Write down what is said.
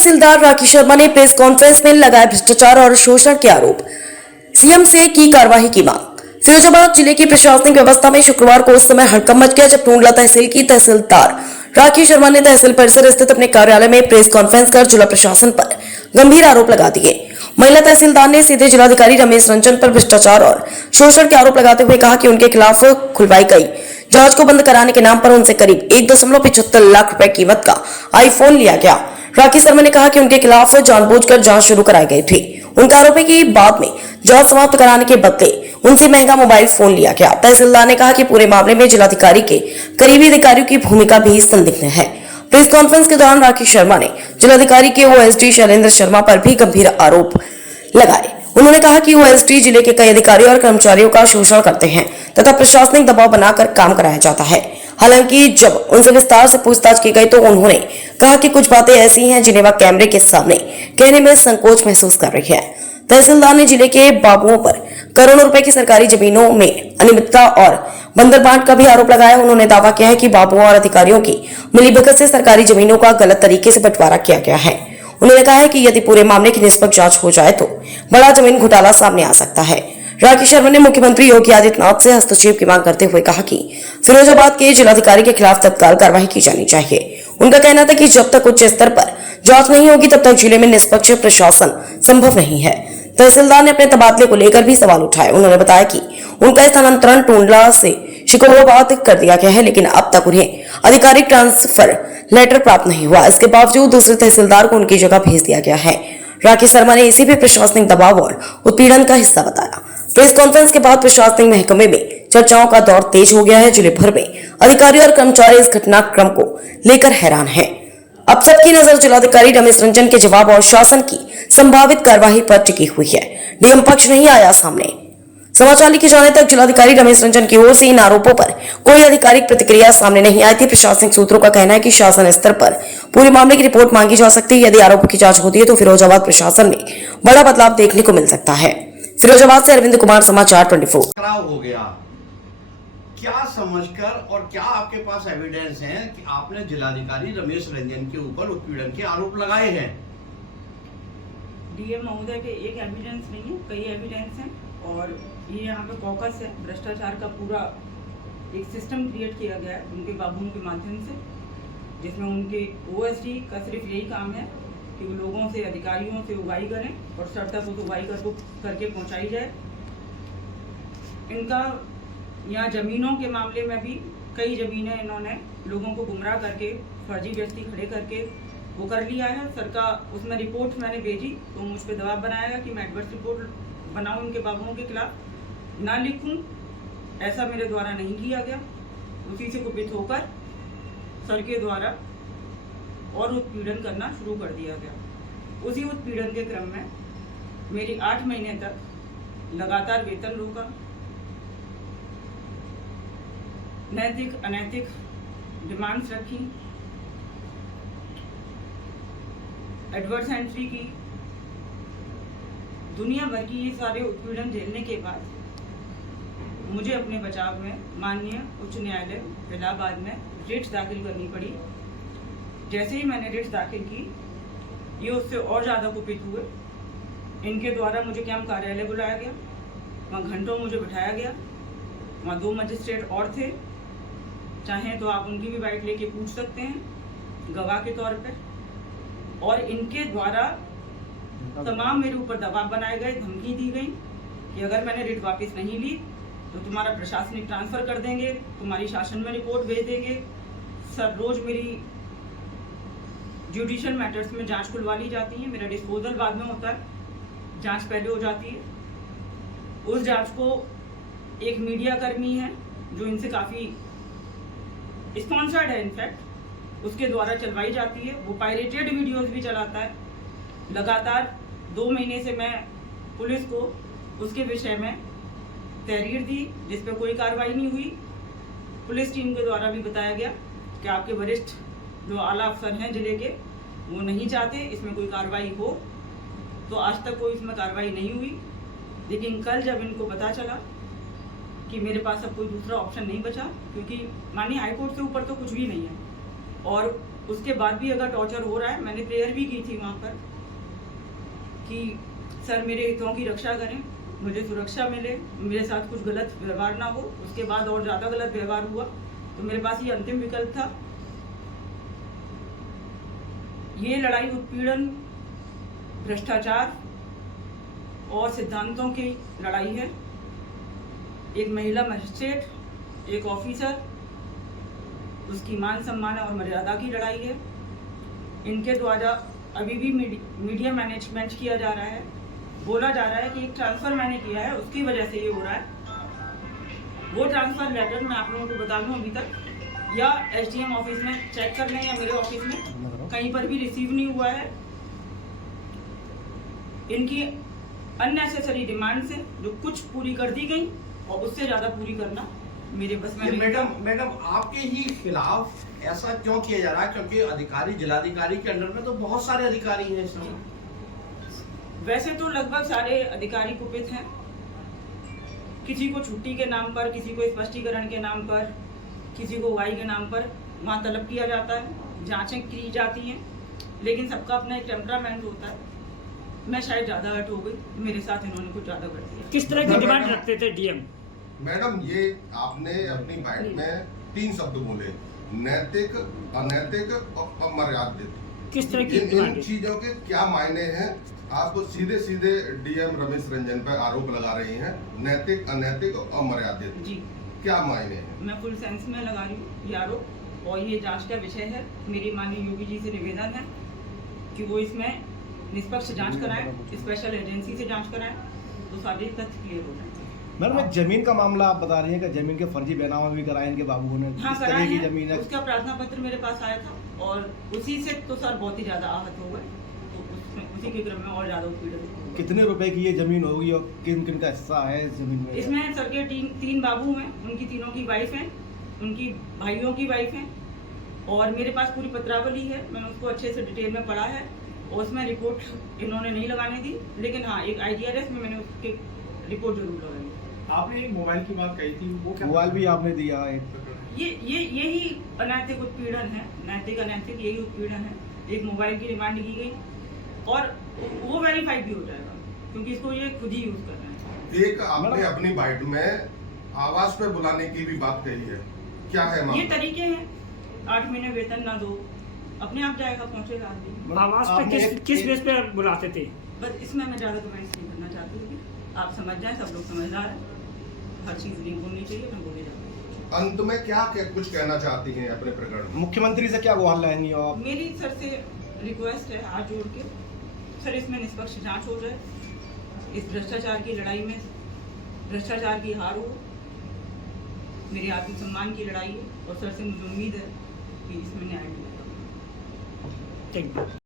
तहसीलदार राखी शर्मा ने press conference में लगाए भ्रष्टाचार और शोषण के आरोप। सीएम से की कार्रवाई की मांग। फिरोजाबाद जिले की प्रशासनिक व्यवस्था में शुक्रवार को उस समय हड़कंप मच गया जब टूंडला तहसील की तहसीलदार राखी शर्मा ने तहसील परिसर स्थित अपने कार्यालय में प्रेस कॉन्फ्रेंस कर जिला प्रशासन पर गंभीर आरोप लगा दिए। महिला तहसीलदार ने सीधे जिलाधिकारी रमेश रंजन पर भ्रष्टाचार और शोषण के आरोप लगाते हुए कहा कि उनके खिलाफ खुलवाई गई जांच को बंद कराने के नाम पर उनसे करीब 1.75 लाख रुपए कीमत का आईफोन लिया गया। राखी शर्मा ने कहा कि उनके खिलाफ जानबूझकर जांच शुरू कराई गई थी। उनका आरोप है कि बाद में जांच समाप्त कराने के बदले उनसे महंगा मोबाइल फोन लिया गया। तहसीलदार ने कहा कि पूरे मामले में जिलाधिकारी के करीबी अधिकारियों की भूमिका भी संदिग्ध है। प्रेस कॉन्फ्रेंस के दौरान राखी शर्मा ने जिलाधिकारी के ओएसडी शैलेंद्र शर्मा पर भी गंभीर आरोप लगाए। उन्होंने कहा कि ओएसडी जिले के कई अधिकारियों और कर्मचारियों का शोषण करते हैं तथा प्रशासनिक दबाव बनाकर काम कराया जाता है। हालांकि जब उनसे विस्तार से पूछताछ की गई तो उन्होंने कहा कि कुछ बातें ऐसी हैं जिन्हें वह कैमरे के सामने कहने में संकोच महसूस कर रही है। तहसीलदार ने जिले के बाबुओं पर करोड़ों रुपए की सरकारी जमीनों में अनियमितता और बंदरबांट का भी आरोप लगाया। उन्होंने दावा किया है कि बाबुओं और अधिकारियों की मिलीभगत से सरकारी जमीनों का गलत तरीके से बंटवारा किया गया है। उन्होंने कहा है कि यदि पूरे मामले की निष्पक्ष जांच हो जाए तो बड़ा जमीन घोटाला सामने आ सकता है। राखी शर्मा ने मुख्यमंत्री योगी आदित्यनाथ से हस्तक्षेप की मांग करते हुए कहा कि फिरोजाबाद के जिलाधिकारी के खिलाफ तत्काल कार्रवाई की जानी चाहिए। उनका कहना था कि जब तक उच्च स्तर पर जांच नहीं होगी तब तक जिले में निष्पक्ष प्रशासन संभव नहीं है। तहसीलदार ने अपने तबादले को लेकर भी सवाल उठाए। उन्होंने बताया कि उनका स्थानांतरण टूंडला से शिकोहाबाद कर दिया गया है, लेकिन अब तक उन्हें आधिकारिक ट्रांसफर लेटर प्राप्त नहीं हुआ। इसके बावजूद दूसरे तहसीलदार को उनकी जगह भेज दिया गया है। राखी शर्मा ने इसी भी प्रशासनिक दबाव और उत्पीड़न का हिस्सा बताया। प्रेस कॉन्फ्रेंस के बाद प्रशासनिक महकमे में चर्चाओं का दौर तेज हो गया है। जिले भर में अधिकारी और कर्मचारी इस घटनाक्रम को लेकर हैरान हैं। अब सबकी नजर जिलाधिकारी रमेश रंजन के जवाब और शासन की संभावित कार्रवाई पर टिकी हुई है। डीएम पक्ष नहीं आया सामने। समाचार लिखे जाने तक जिलाधिकारी रमेश रंजन की ओर से इन आरोपों पर कोई आधिकारिक प्रतिक्रिया सामने नहीं आई थी। प्रशासनिक सूत्रों का कहना है कि शासन स्तर पर पूरे मामले की रिपोर्ट मांगी जा सकती है। यदि आरोपों की जांच होती है तो फिरोजाबाद प्रशासन में बड़ा बदलाव देखने को मिल सकता है। फिरोजाबाद से अरविंद कुमार, समाचार 24। खराब हो गया क्या समझकर और क्या आपके पास एविडेंस है कि आपने जिलाधिकारी रमेश रंजन के ऊपर उत्पीड़न के आरोप लगाए हैं? डीएम महोदय के एक एविडेंस नहीं है, कई एविडेंस हैं और ये यहाँ पे कॉकस है। भ्रष्टाचार का पूरा एक सिस्टम क्रिएट किया गया है उनके बाबुओं के माध्यम से, जिसमें उनके ओएसडी का सिर्फ यही काम है कि वो लोगों से, अधिकारियों से उगाही करें और सर तक उस उगाही करके पहुँचाई जाए। इनका यहाँ ज़मीनों के मामले में भी कई ज़मीनें इन्होंने लोगों को गुमराह करके, फर्जी व्यक्ति खड़े करके वो कर लिया है। सर का उसमें रिपोर्ट मैंने भेजी तो मुझ पर दबाव बनाया कि मैं एडवर्स रिपोर्ट बनाऊं उनके बाबुओं के खिलाफ, ना लिखूं। ऐसा मेरे द्वारा नहीं किया गया। उसी से कुपित होकर सर के द्वारा और उत्पीड़न करना शुरू कर दिया गया। उसी उत्पीड़न के क्रम में मेरी 8 महीने तक लगातार वेतन रोका, नैतिक अनैतिक डिमांड्स रखी, एडवर्स एंट्री की। दुनिया भर की ये सारे उत्पीड़न झेलने के बाद मुझे अपने बचाव में माननीय उच्च न्यायालय इलाहाबाद में रिट दाखिल करनी पड़ी। जैसे ही मैंने रिट दाखिल की, ये उससे और ज़्यादा कुपित हुए। इनके द्वारा मुझे कैंप कार्यालय बुलाया गया, वहाँ घंटों मुझे बिठाया गया। वहाँ 2 मजिस्ट्रेट और थे, चाहें तो आप उनकी भी बाइट लेके पूछ सकते हैं गवाह के तौर पे। और इनके द्वारा तमाम मेरे ऊपर दबाव बनाए गए, धमकी दी गई कि अगर मैंने रिट वापस नहीं ली तो तुम्हारा प्रशासनिक ट्रांसफ़र कर देंगे, तुम्हारी शासन में रिपोर्ट भेज देंगे। सर रोज़ मेरी जुडिशियल मैटर्स में जांच खुलवा ली जाती है, मेरा डिस्पोजल बाद में होता है, जांच पहले हो जाती है। उस जांच को एक मीडिया कर्मी है जो इनसे काफ़ी स्पॉन्सर्ड है, इनफैक्ट उसके द्वारा चलवाई जाती है। वो पायरेटेड वीडियोस भी चलाता है। लगातार 2 महीने से मैं पुलिस को उसके विषय में तहरीर दी, जिस पर कोई कार्रवाई नहीं हुई। पुलिस टीम के द्वारा भी बताया गया कि आपके वरिष्ठ जो आला अफसर हैं जिले के, वो नहीं चाहते इसमें कोई कार्रवाई हो, तो आज तक कोई इसमें कार्रवाई नहीं हुई। लेकिन कल जब इनको पता चला कि मेरे पास अब कोई दूसरा ऑप्शन नहीं बचा, क्योंकि माननीय हाईकोर्ट से ऊपर तो कुछ भी नहीं है, और उसके बाद भी अगर टॉर्चर हो रहा है, मैंने प्रेयर भी की थी वहाँ पर कि सर मेरे हितों की रक्षा करें, मुझे सुरक्षा मिले, मेरे साथ कुछ गलत व्यवहार ना हो। उसके बाद और ज़्यादा गलत व्यवहार हुआ तो मेरे पास ये अंतिम विकल्प था। ये लड़ाई उत्पीड़न, भ्रष्टाचार और सिद्धांतों की लड़ाई है। एक महिला मजिस्ट्रेट, एक ऑफिसर, उसकी मान सम्मान और मर्यादा की लड़ाई है। इनके द्वारा अभी भी मीडिया मैनेजमेंट किया जा रहा है। बोला जा रहा है कि एक ट्रांसफ़र मैंने किया है, उसकी वजह से ये हो रहा है। वो ट्रांसफ़र लेटर मैं आप लोगों को बता दूं, अभी तक या एसडीएम ऑफिस में चेक कर लें या मेरे ऑफिस में कहीं पर भी रिसीव नहीं हुआ है। इनकी अननेसेसरी डिमांड से जो कुछ पूरी कर दी गई और उससे ज़्यादा पूरी करना मेरे बस में ये नहीं था। मैडम आपके ही खिलाफ ऐसा क्यों किया जा रहा है? क्योंकि अधिकारी, जिलाधिकारी के अंडर में तो बहुत सारे अधिकारी हैं इस समय। वैसे तो लगभग सारे अधिकारी कुपित हैं। किसी को छुट्टी के नाम पर, किसी को स्पष्टीकरण के नाम पर, किसी को उगाई के नाम पर वहाँ तलब किया जाता है, जांचें की जाती हैं, लेकिन सबका अपना एक टेम्परामेंट होता है। मैं शायद ज़्यादा हर्ट हो गई, मेरे साथ इन्होंने कुछ ज़्यादा कर दिया। किस तरह की डिमांड रखते थे डीएम? मैडम, ये आपने अपनी बाइट में 3 शब्द बोले, नैतिक, अनैतिक और अमर्यादित। किस तरह की इन डिमांड? चीजों के क्या मायने हैं? आप सीधे सीधे डीएम रमेश रंजन पर आरोप लगा रही हैं, नैतिक, अनैतिक और अमर्यादित। जी, क्या मायने हैं? मैं फुल सेंस में लगा रही हूँ ये आरोप, और ये जांच का विषय है। मेरी माननीय योगी जी से निवेदन है कि वो इसमें निष्पक्ष जांच कराएं, स्पेशल एजेंसी से जांच कराएं, तो सारे तथ्य क्लियर हो जाएंगे। मैडम, एक जमीन का मामला आप बता रही हैं कि जमीन के फर्जी बैनामा भी कराए इनके बाबू ने। हाँ, किस कराए तरह की हैं। जमीन है? उसका प्रार्थना पत्र मेरे पास आया था और उसी से तो सर बहुत ही ज्यादा आहत हो गए, तो उसी के क्रम में और ज्यादा उत्पीड़न हो गए। कितने रुपए की ये जमीन होगी और किन किन का हिस्सा है इस जमीन में? इसमें सर के तीन बाबू हैं, उनकी तीनों की वाइफ हैं, उनकी भाइयों की वाइफ हैं, और मेरे पास पूरी पत्रावली है। मैंने उसको अच्छे से डिटेल में पढ़ा है और उसमें रिपोर्ट इन्होंने नहीं लगाने दी, लेकिन हाँ, एक IGRS में मैंने उसके रिपोर्ट जरूर लगाई। आपने एक मोबाइल की बात कही थी, वो क्या? मोबाइल भी आपने दिया है। यही अनैतिक उत्पीड़न है, नैतिक अनैतिक यही उत्पीड़न है। एक मोबाइल की डिमांड की गई और वो वेरीफाई भी हो जाएगा, क्योंकि इसको ये खुद ही यूज कर रहे हैं। एक आपने अपनी बाइट में आवास पे बुलाने की भी बात कही है, क्या है ये मामला? तरीके हैं, 8 महीने वेतन ना दो, अपने आप जाएगा, पहुंचेगा आदमी। आवास पे आपने किस एक- बेस पे बुलाते थे? बस इसमें मैं ज्यादा कमेंट्स नहीं करना चाहती हूँ। आप समझ जाएं, सब लोग समझदार हैं, हर चीज नहीं बोलनी चाहिए, मैं बोले जाती हूँ। अंत में क्या कुछ कहना चाहती हैं अपने प्रकरण में? मुख्यमंत्री से क्या गुहार लाएंगी आप? मेरी सर से रिक्वेस्ट है हाथ जोड़ के, सर इसमें निष्पक्ष जांच हो जाए, इस भ्रष्टाचार की लड़ाई में भ्रष्टाचार की हार हो, मेरे आत्मसम्मान की लड़ाई है, और सर से मुझे उम्मीद है कि इसमें न्याय मिलेगा। Thank you.